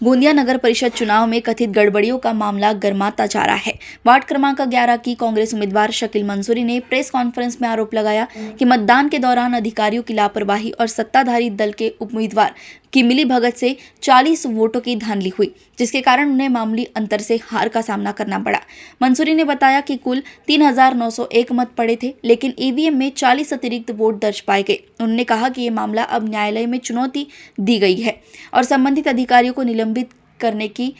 गोंदिया नगर परिषद चुनाव में कथित गड़बड़ियों का मामला गर्माता जा रहा है। वार्ड क्रमांक 11 की कांग्रेस उम्मीदवार शकील मंसूरी ने प्रेस कॉन्फ्रेंस में आरोप लगाया कि मतदान के दौरान अधिकारियों की लापरवाही और सत्ताधारी दल के उम्मीदवार की मिलीभगत से 40 वोटों की धांधली हुई, जिसके कारण उन्हें मामूली अंतर से हार का सामना करना पड़ा। मंसूरी ने बताया कि कुल 3,901 मत पड़े थे, लेकिन ईवीएम में 40 अतिरिक्त वोट दर्ज पाए गए। उन्होंने कहा कि ये मामला अब न्यायालय में चुनौती दी गई है और संबंधित अधिकारियों को निलंबित करने की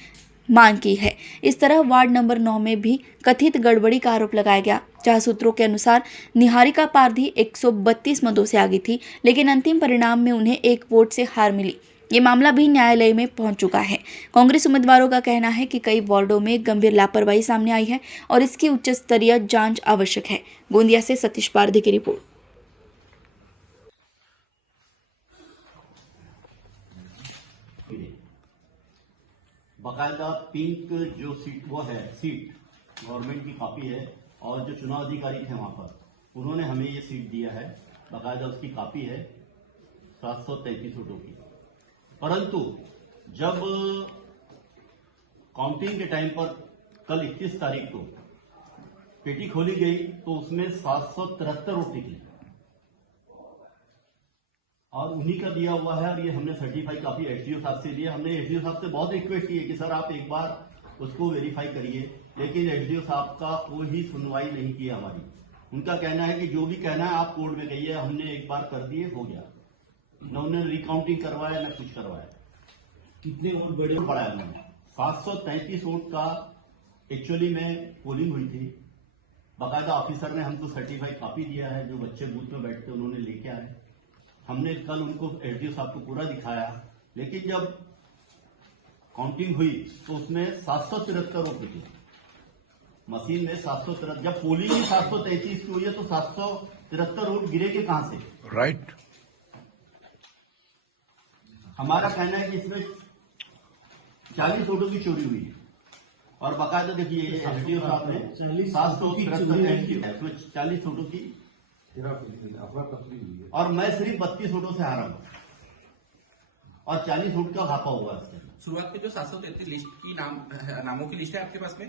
मांग की है। इस तरह वार्ड नंबर 9 में भी कथित गड़बड़ी का आरोप लगाया गया, जहां सूत्रों के अनुसार निहारिका पारधी 132 मतों से आगे थी, लेकिन अंतिम परिणाम में उन्हें 1 वोट से हार मिली। ये मामला भी न्यायालय में पहुंच चुका है। कांग्रेस उम्मीदवारों का कहना है कि कई वार्डों में गंभीर लापरवाही सामने आई है और इसकी उच्च स्तरीय जांच आवश्यक है। गोंदिया से सतीश पारधी की रिपोर्ट। बाकायदा पिंक जो सीट वो है, सीट गवर्नमेंट की कॉपी है और जो चुनाव अधिकारी थे वहां पर उन्होंने हमें ये सीट दिया है, बाकायदा उसकी कॉपी है 733 वोटों की। परंतु जब काउंटिंग के टाइम पर कल 21 तारीख को पेटी खोली गई तो उसमें 773 वोट निकले और उन्हीं का दिया हुआ है। और ये हमने सर्टिफाई कॉपी एसडीओ साहब से लिया। हमने एसडीओ साहब से बहुत रिक्वेस्ट की है कि सर आप एक बार उसको वेरीफाई करिए, लेकिन एसडीओ साहब का कोई सुनवाई नहीं की हमारी। उनका कहना है कि जो भी कहना है आप कोर्ट में कहिए, हमने एक बार कर दिए, हो गया। न उन्होंने रिकाउंटिंग करवाया न कुछ करवाया। कितने वोट बड़े पड़ा है उन्होंने 733 वोट का एक्चुअली में पोलिंग हुई थी। बाकायदा ऑफिसर ने हमको सर्टिफाइड कॉपी दिया है, जो बच्चे बूथ में बैठते उन्होंने लेके आए। हमने कल उनको एसडीओ साहब को पूरा दिखाया, लेकिन जब काउंटिंग हुई तो उसमें 773 वोट निकले मशीन में। 773 जब पोलिंग ही 733 की हुई है तो 773 वोट गिरेगे कहां से? राइट। हमारा कहना है कि इसमें 40 वोटों की चोरी हुई है और बाकायदा देखिए एसडीओ साहब ने 773 40 वोटों की और मैं सिर्फ 32 वोटों से हारा हूं और 40 वोट का घापा हुआ है। शुरुआत में जो 733 लिस्ट की नामों की लिस्ट है आपके पास में?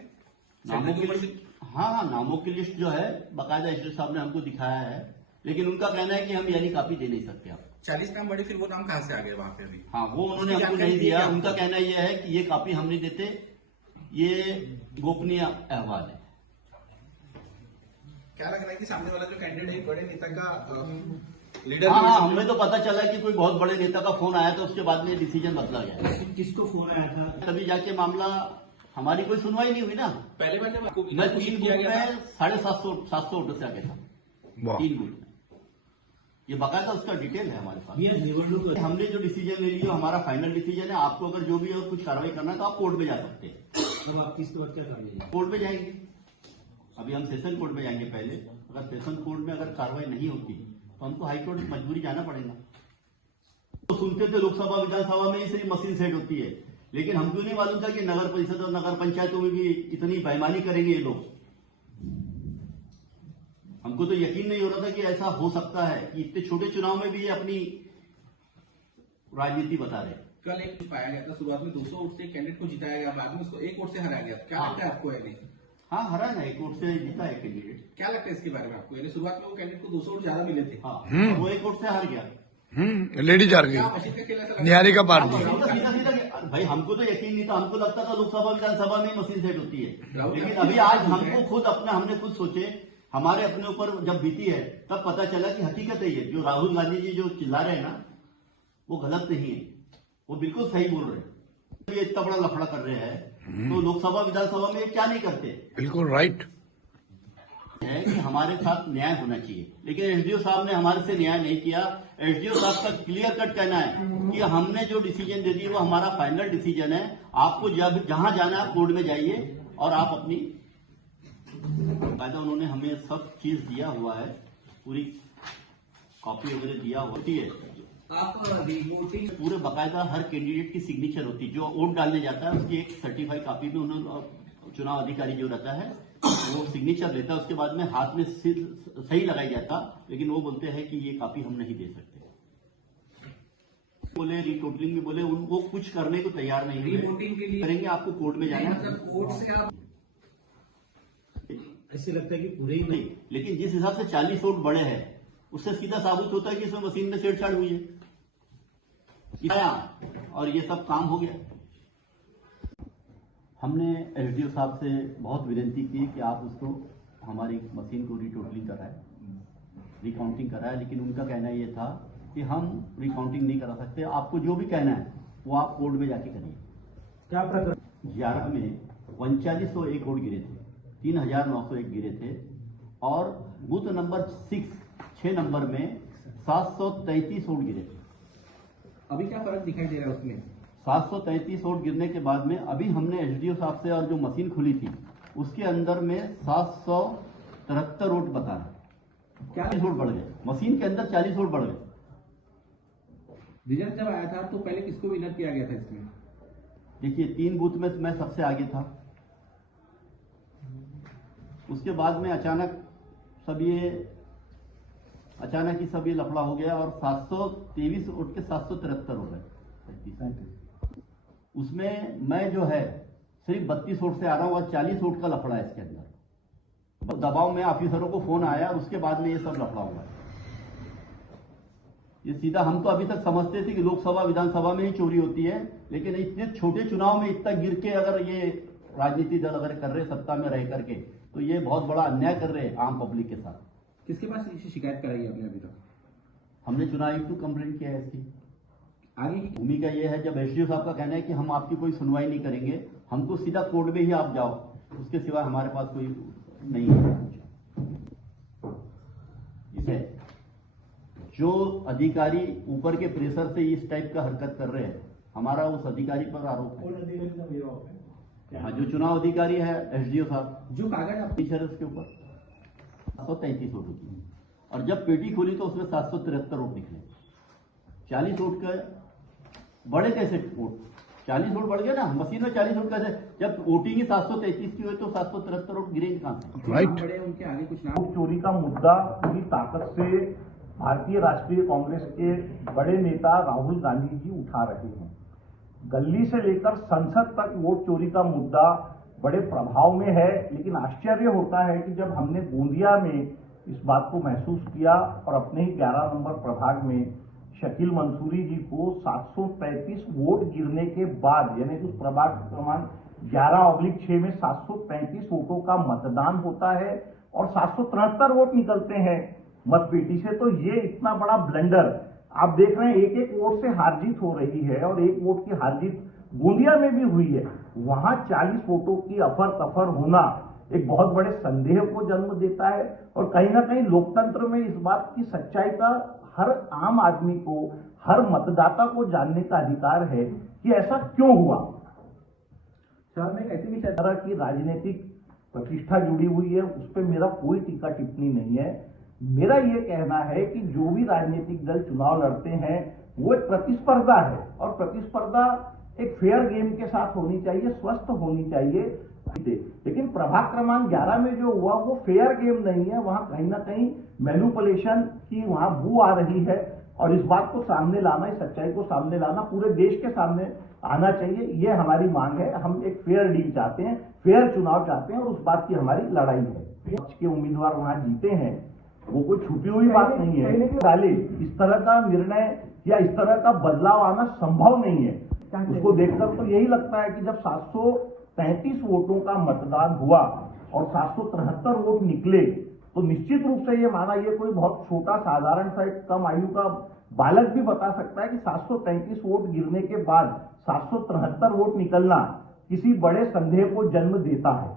नामों की लिस्ट, हाँ, नामों की लिस्ट जो है बाकायदा एसडीओ साहब ने हमको दिखाया है, लेकिन उनका कहना है कि हम यानी कॉपी दे नहीं सकते आप। 40 नाम बड़े, फिर वो नाम कहां से आ गए वहां पे अभी? हाँ, वो उन्होंने हमको नहीं दिया। उनका कहना यह है कि ये कॉपी हम नहीं देते, ये गोपनीय अहवाल है। क्या लग रहा है कि सामने वाला जो कैंडिडेट है बड़े नेता का लीडर? हाँ, हमें तो पता चला कि कोई बहुत बड़े नेता का फोन आया था, उसके बाद में डिसीजन बदला गया। किसको फोन आया था? तभी जाके मामला, हमारी कोई सुनवाई नहीं हुई ना। पहले बार जब आपको मैं 3 बूथ में 750 वोटों से आगे था, 3 बूथ में। ये बाकायदा उसका डिटेल है हमारे पास। हमने जो डिसीजन ले लिया हमारा फाइनल डिसीजन है। आपको अगर जो भी और कुछ कार्रवाई करना है तो आप कोर्ट में जा सकते हैं। तो आप किसके बाद क्या कर लेंगे? कोर्ट में जाएंगे, अभी हम सेशन कोर्ट में जाएंगे पहले। अगर सेशन कोर्ट में अगर कार्रवाई नहीं होती तो हमको हाईकोर्ट में मजबूरी जाना पड़ेगा। तो सुनते थे लोकसभा विधानसभा में ही सिर्फ मशीन सेट होती है, लेकिन हमको नहीं मालूम था कि नगर परिषद और नगर पंचायतों में भी इतनी बेईमानी करेंगे ये लोग। हमको तो यकीन नहीं हो रहा था कि ऐसा हो सकता है कि इतने छोटे चुनाव में भी ये अपनी राजनीति बता रहे। कल एक पाया गया था, शुरुआत में 200 वोट से कैंडिडेट को जिताया गया, बाद में उसको 1 वोट से हराया गया। क्या लगता है आपको? यानी हाँ, हरा ना, 1 वोट से जीता है कैंडिडेट। क्या लगता है इसके बारे में आपको? यानी शुरुआत में वो कैंडिडेट को 200 वोट ज्यादा मिले थे, हाँ, वो 1 वोट से हार गया। लेडीज हार क्या मशीन का खेल ऐसा? निहारिका पारधी। सीधा भाई, हमको तो यकीन नहीं था। हमको लगता था लोकसभा विधानसभा में मशीन सेट होती है, लेकिन अभी आज हमको खुद हमने खुद सोचे, हमारे अपने ऊपर जब बीती है तब पता चला कि हकीकत है ये जो राहुल गांधी जी जो चिल्ला रहे हैं ना, वो गलत नहीं है, वो बिल्कुल सही बोल रहे हैं। ये इतना बड़ा लफड़ा कर रहे हैं तो लोकसभा विधानसभा में क्या नहीं करते? बिल्कुल राइट है कि हमारे साथ न्याय होना चाहिए, लेकिन एसडीओ साहब ने हमारे से न्याय नहीं किया। एसडीओ साहब का क्लियर कट कहना है कि हमने जो डिसीजन दे दी वो हमारा फाइनल डिसीजन है। आपको जब जहां जाना है आप कोर्ट में जाइए और आप अपनी बाकायदा उन्होंने हमें सब चीज दिया हुआ है, पूरी कॉपी वगैरह दिया होती है। आप वोटिंग पूरे बाकायदा हर कैंडिडेट की सिग्नेचर होती है। जो वोट डालने जाता है उसकी एक सर्टिफाइड कॉपी में उन्होंने चुनाव अधिकारी जो रहता है वो सिग्नेचर लेता है, उसके बाद में हाथ में सही लगाई जाता, लेकिन वो बोलते हैं कि ये कॉपी हम नहीं दे सकते। बोले रिटोटलिंग में बोले वो कुछ करने को तैयार नहीं है। रीवोटिंग के लिए करेंगे, आपको कोर्ट में जाना है। मतलब कोर्ट से आप ऐसे लगता है कि पूरे ही नहीं, लेकिन जिस हिसाब से 40 वोट बड़े हैं उससे सीधा साबित होता है कि इसमें मशीन में छेड़छाड़ हुई है और ये सब काम हो गया। हमने एसडीओ साहब से बहुत विनती की कि आप उसको हमारी मशीन को रिटोटलिंग कराएं, रिकाउंटिंग कराएं, लेकिन उनका कहना ये था कि हम रिकाउंटिंग नहीं करा सकते, आपको जो भी कहना है वो आप कोर्ट में जाके करिए। क्या प्रकरण 11 में 4501 वोट गिरे थे, 3901 गिरे थे और बूथ नंबर 6 नंबर में 733 वोट गिरे थे। अभी क्या फर्क दिखाई दे रहा है उसमें? 733 वोट गिरने के बाद में अभी हमने एसडीओ साहब से और जो मशीन खुली थी उसके अंदर में 773 वोट बता रहे, 40 वोट बढ़ गए, मशीन के अंदर 40 वोट बढ़ गए। रिजल्ट जब आया था तो पहले किसको विनर किया गया था इसमें? देखिए 3 बूथ में मैं सबसे आगे था, उसके बाद में अचानक ही सब ये लफड़ा हो गया और 723 वोट के 773 हो गए। उसमें मैं जो है सिर्फ 32 वोट से आ रहा हूँ और 40 वोट का लफड़ा है इसके अंदर। दबाव में ऑफिसरों को फोन आया, उसके बाद में ये सब लफड़ा हुआ है। ये सीधा हम तो अभी तक समझते थे कि लोकसभा विधानसभा में ही चोरी होती है, लेकिन इतने छोटे चुनाव में इतना गिर के अगर ये राजनीतिक दल अगर कर रहे सत्ता में रह करके, तो ये बहुत बड़ा अन्याय कर रहे हैं आम पब्लिक के साथ। किसके पास इसे शिकायत कराई आपने अभी तक? हमने चुनाव आयुक्त को कंप्लेंट किया है इसकी। आगे की भूमिका ये है, जब एसडीओ साहब का कहना है कि हम आपकी कोई सुनवाई नहीं करेंगे, हमको सीधा कोर्ट में ही आप जाओ, उसके सिवा हमारे पास कोई नहीं है। इसे जो अधिकारी ऊपर के प्रेशर से इस टाइप का हरकत कर रहे हैं, हमारा उस अधिकारी पर आरोप है। हाँ, जो चुनाव अधिकारी है एसडीओ साहब, जो कागज आप टीचर उसके ऊपर 733 वोट होती है और जब पेटी खोली तो उसमें 773 वोट निकले। 40 वोट का बड़े कैसे वोट, 40 वोट बढ़ गया ना, मशीन में 40 वोट कैसे, जब वोटिंग ही 733 की हुई तो 773 वोट गिरेंगे कहां से? राइट। बड़े उनके आगे कुछ नाम चोरी का मुद्दा पूरी ताकत से भारतीय राष्ट्रीय कांग्रेस के बड़े नेता राहुल गांधी जी उठा रहे हैं। गली से लेकर संसद तक वोट चोरी का मुद्दा बड़े प्रभाव में है, लेकिन आश्चर्य होता है कि जब हमने गोंदिया में इस बात को महसूस किया और अपने ही 11 नंबर प्रभाग में शकील मंसूरी जी को 735 वोट गिरने के बाद, यानी उस प्रभाग क्रमांक 11/6 में 735 वोटों का मतदान होता है और 773 वोट निकलते हैं मतपेटी से, तो ये इतना बड़ा ब्लंडर आप देख रहे हैं। एक एक वोट से हार जीत हो रही है और एक वोट की हार जीत गोंदिया में भी हुई है। वहां 40 वोटों की अफर तफर होना एक बहुत बड़े संदेह को जन्म देता है और कहीं ना कहीं लोकतंत्र में इस बात की सच्चाई का हर आम आदमी को, हर मतदाता को जानने का अधिकार है कि ऐसा क्यों हुआ। शहर में ऐसी भी तरह की राजनीतिक प्रतिष्ठा जुड़ी हुई है, उस पर मेरा कोई टीका टिप्पणी नहीं है। मेरा ये कहना है कि जो भी राजनीतिक दल चुनाव लड़ते हैं वो एक प्रतिस्पर्धा है और प्रतिस्पर्धा एक फेयर गेम के साथ होनी चाहिए, स्वस्थ होनी चाहिए। लेकिन प्रभाग क्रमांक 11 में जो हुआ वो फेयर गेम नहीं है, वहां कहीं ना कहीं मैनिपुलेशन की वहां बू आ रही है और इस बात को सामने लाना, इस सच्चाई को सामने लाना पूरे देश के सामने आना चाहिए। ये हमारी मांग है। हम एक फेयर डील चाहते हैं, फेयर चुनाव चाहते हैं और उस बात की हमारी लड़ाई है। पक्ष के उम्मीदवार वहां जीते हैं, वो कोई छुपी हुई बात नहीं है। डाले इस तरह का निर्णय या इस तरह का बदलाव आना संभव नहीं है। उसको देखकर तो यही लगता है कि जब 733 वोटों का मतदान हुआ और 773 वोट निकले तो निश्चित रूप से ये माना, ये कोई बहुत छोटा साधारण सा एक कम आयु का बालक भी बता सकता है कि 733 वोट गिरने के बाद 773 वोट निकलना किसी बड़े संदेह को जन्म देता है।